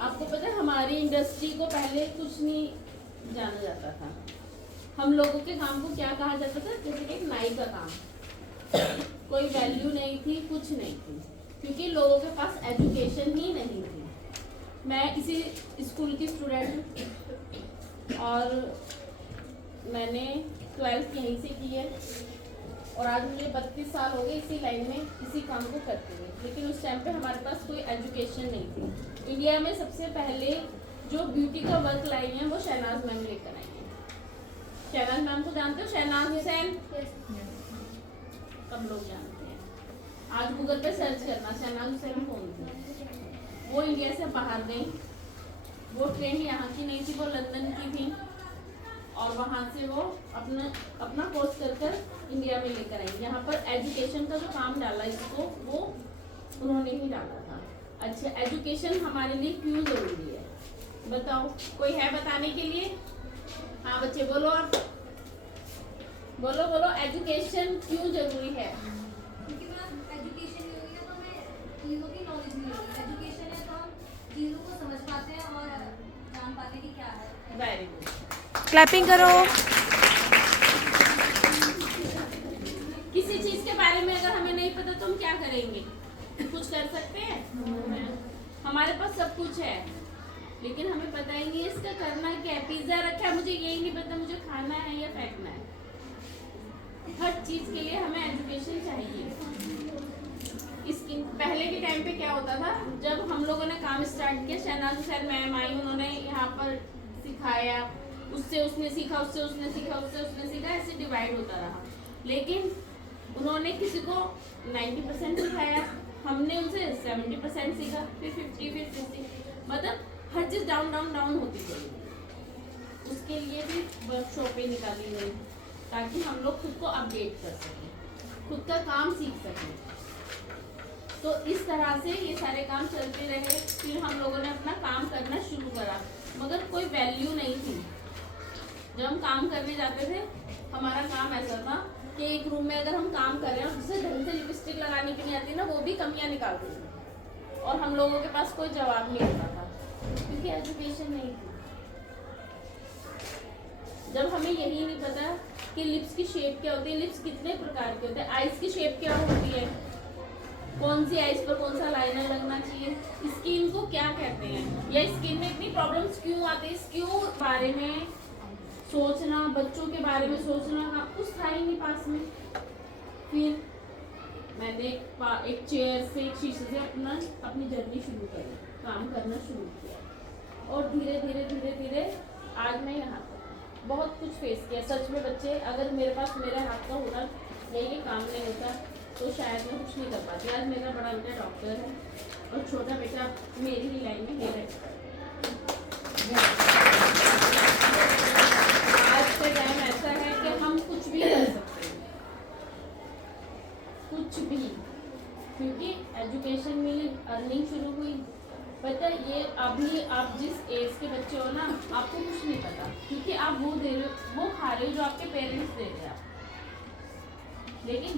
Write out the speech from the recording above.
आपको पता है हमारी इंडस्ट्री को पहले कुछ नहीं जाना जाता था। हम लोगों के काम को क्या कहा जाता था, जैसे कि नाई का काम। कोई वैल्यू नहीं थी, कुछ नहीं थी, क्योंकि लोगों के पास एजुकेशन ही नहीं थी। मैं इसी स्कूल की स्टूडेंट हूँ और मैंने 12th यहीं से की है और आज मुझे 32 साल हो गए इसी लाइन में इसी काम को करते हुए। लेकिन उस टाइम पे हमारे पास कोई एजुकेशन नहीं थी। इंडिया में सबसे पहले जो ब्यूटी का वर्क लाई है वो शहनाज मैम लेकर आई है। शहनाज मैम को जानते हो? शहनाज हुसैन, कब लोग जानते हैं? आज गूगल पे सर्च करना शहनाज हुसैन कौन थी। वो इंडिया से बाहर गई, वो ट्रेंड यहाँ की नहीं थी, वो लंदन की थी और वहाँ से वो अपना कोर्स कर इंडिया में लेकर आई। यहाँ पर एजुकेशन का जो काम डाला इसको वो उन्होंने ही डाला था। अच्छा, एजुकेशन हमारे लिए क्यों ज़रूरी है बताओ, कोई है बताने के लिए? हाँ बच्चे बोलो, आप बोलो बोलो, एजुकेशन क्यों ज़रूरी है? क्योंकि एजुकेशन नहीं होगी ना तो हमें चीज़ों की नॉलेज नहीं होगी। एजुकेशन है तो हम चीज़ों को समझ पाते हैं और जान पाते हैं कि क्या है। वेरी गुड, क्लैपिंग करो। किसी चीज के बारे में अगर हमें नहीं पता तो हम क्या करेंगे? कुछ कर सकते हैं? हमारे पास सब कुछ है लेकिन हमें पता ही नहीं है इसका करना क्या है। पिज्जा रखा है, मुझे यही नहीं पता मुझे खाना है या फेंकना है। हर चीज के लिए हमें एजुकेशन चाहिए। इसकी पहले के टाइम पे क्या होता था, जब हम लोगों ने काम स्टार्ट किया, शहनाज हुसैन मैम आई, उन्होंने यहाँ पर सिखाया, उससे उसने सीखा, उससे उसने सीखा, उससे उसने सीखा, ऐसे डिवाइड होता रहा। लेकिन उन्होंने किसी को 90% सिखाया, हमने उनसे 70% सीखा, फिर 50, फिर 60, मतलब हर चीज़ डाउन डाउन डाउन होती गई। उसके लिए भी वर्कशॉपें निकाली गई ताकि हम लोग खुद को अपडेट कर सकें, खुद का काम सीख सकें। तो इस तरह से ये सारे काम चलते रहे। फिर हम लोगों ने अपना काम करना शुरू करा, मगर कोई वैल्यू नहीं थी। जब हम काम करने जाते थे हमारा काम ऐसा था कि एक रूम में अगर हम काम कर रहे हैं और दूसरे ढंग से लिपस्टिक लगाने की नहीं आती ना, वो भी कमियां निकालते थे और हम लोगों के पास कोई जवाब नहीं होता था क्योंकि एजुकेशन नहीं थी। जब हमें यही नहीं पता कि लिप्स की शेप क्या होती है, लिप्स कितने प्रकार के होते हैं, आइज की शेप क्या होती है, कौन सी आइज पर कौन सा लाइनर लगना चाहिए, स्किन को क्या कहते हैं, या स्किन में इतनी प्रॉब्लम्स क्यों आती है, क्यों बारे में सोचना, बच्चों के बारे में सोचना, कुछ था ही नहीं पास में। फिर मैंने एक चेयर से, एक शीशे से अपनी जर्नी शुरू करी, काम करना शुरू किया और धीरे धीरे धीरे धीरे आज मैं यहाँ पर बहुत कुछ फेस किया। सच में बच्चे, अगर मेरे पास मेरे हाथ का हुनर या ये काम नहीं होता तो शायद मैं कुछ नहीं कर पाती। आज मेरा बड़ा बेटा डॉक्टर है और छोटा बेटा मेरी ही लाइन में हेयर एक्सपर्ट। आज का टाइम ऐसा है कि हम कुछ भी कर सकते हैं, कुछ भी, क्योंकि एजुकेशन में अर्निंग शुरू हुई। पता ये अभी आप जिस एज के बच्चे हो ना, आपको कुछ नहीं पता क्योंकि आप वो दे रहे हो, वो खा रहे हो जो आपके पेरेंट्स दे रहे हैं आप। लेकिन